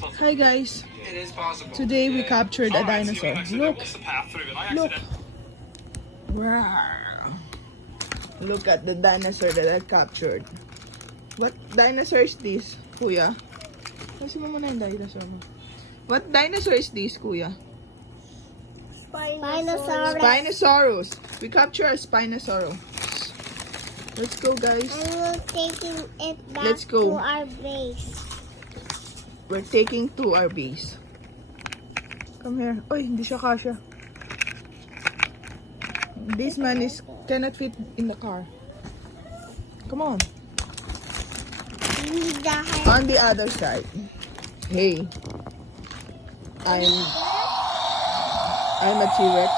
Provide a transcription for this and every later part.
Hi guys. Today we captured a dinosaur. Look. Look. Wow. Look at the dinosaur that I captured. What dinosaur is this, Kuya? Kasi mo muna yung dinosaur mo. What dinosaur is this, Kuya? Spinosaurus. Spinosaurus. We captured a Spinosaurus. Let's go, guys. And we're taking it back Let's go. to our base. We're taking to our base. Come here. Oy, hindi siya kasha. This man cannot fit in the car. Come on. On the other side. Hey. I'm a T-Rex.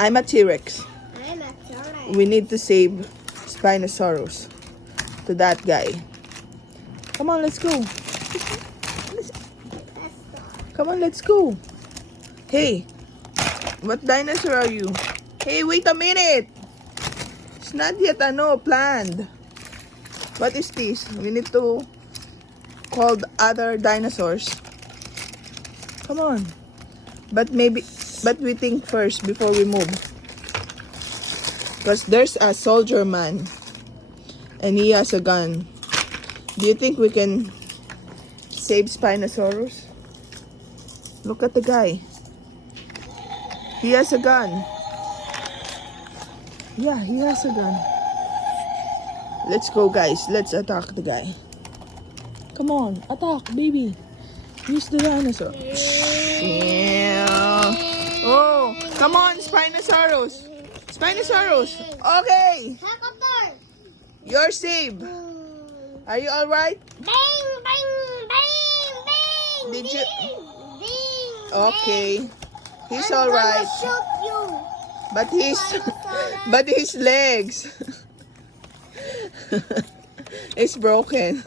I'm a T-Rex. I'm a T-Rex. We need to save Spinosaurus to that guy. Come on, let's go. Come on, let's go. Hey, what dinosaur are you? Hey, wait a minute. It's not yet planned. What is this? We need to call the other dinosaurs. Come on. But we think first before we move. Because there's a soldier man and he has a gun. Do you think we can save Spinosaurus? Look at the guy. He has a gun. Yeah, he has a gun. Let's go, guys. Let's attack the guy. Come on, attack, baby. Use the dinosaur. Yeah. Oh, come on, Spinosaurus. Spinosaurus. Okay, Helicopter. you're safe. Are you alright? Bang, bang, bang, bang. Did you? Ding, Okay. He's I'm alright. gonna shoot you. But his legs is broken.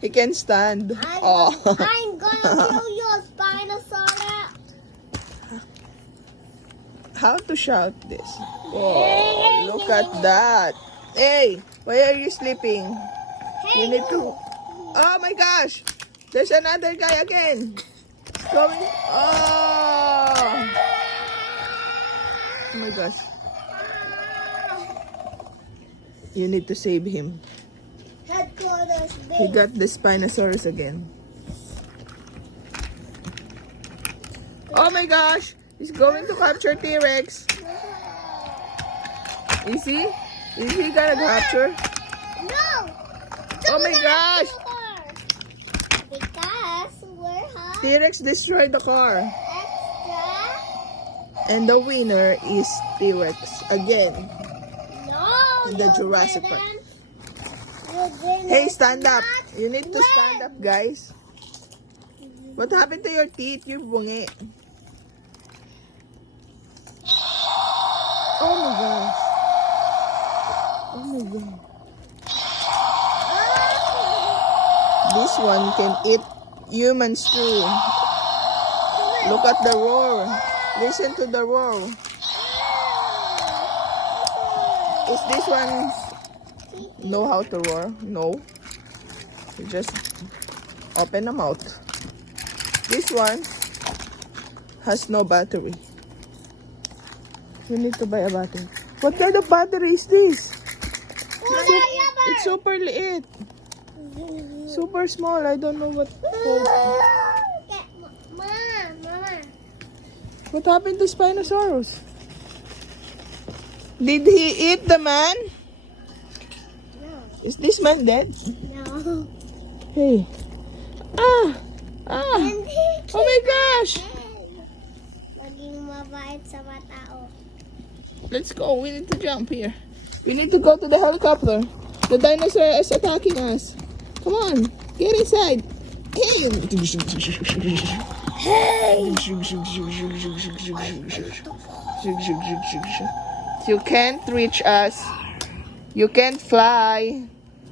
He can't stand. Oh. I'm gonna kill you, Spinosaurus. How to shout this? Oh, look at that. Hey, why are you sleeping? You need to. Oh my gosh! There's another guy again. Coming. Oh. Oh my gosh. You need to save him. Headquarters He base. got the Spinosaurus again. Oh my gosh! He's going to capture T-Rex. Is he? Is he gonna capture? No. Oh my gosh! Because we're hot. T-Rex destroyed the car. Extra. And the winner is T-Rex again. No. In the you Jurassic Park. didn't. You didn't. Hey, stand up. Not You need to stand up, guys. What happened to your teeth? You're bungi. Oh my gosh. Oh my god. This one can eat humans too. Look at the roar. Listen to the roar. Is this one know how to roar? No. You just open the mouth. This one has no battery. You need to buy a battery. What kind of battery is this? It's super liit. Super small. I don't know what. Mama. What happened to Spinosaurus? Did he eat the man? No. Is this man dead? No. Hey. Ah! Oh my gosh! Maging mabait sa mga tao. Let's go. We need to jump here. We need to go to the helicopter. The dinosaur is attacking us. Come on. Get inside. Hey! Hey! You can't reach us. You can't fly.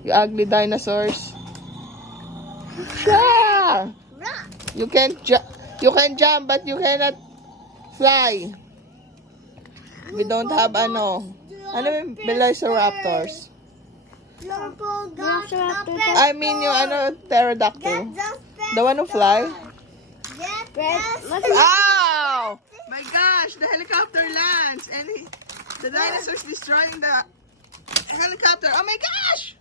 You ugly dinosaurs. Yeah! You can jump, but you cannot fly. We don't have ano yung Velociraptors. Purple got the I mean yung ano, pterodactyl. The one who fly? Ow! My gosh, the helicopter lands and the dinosaur's destroying the helicopter. Oh my gosh!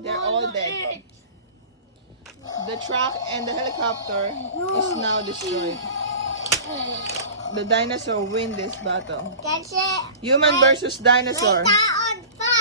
They're all dead. The truck and the helicopter is now destroyed. The dinosaur win this battle. Kasi Human versus may dinosaur. taon pa.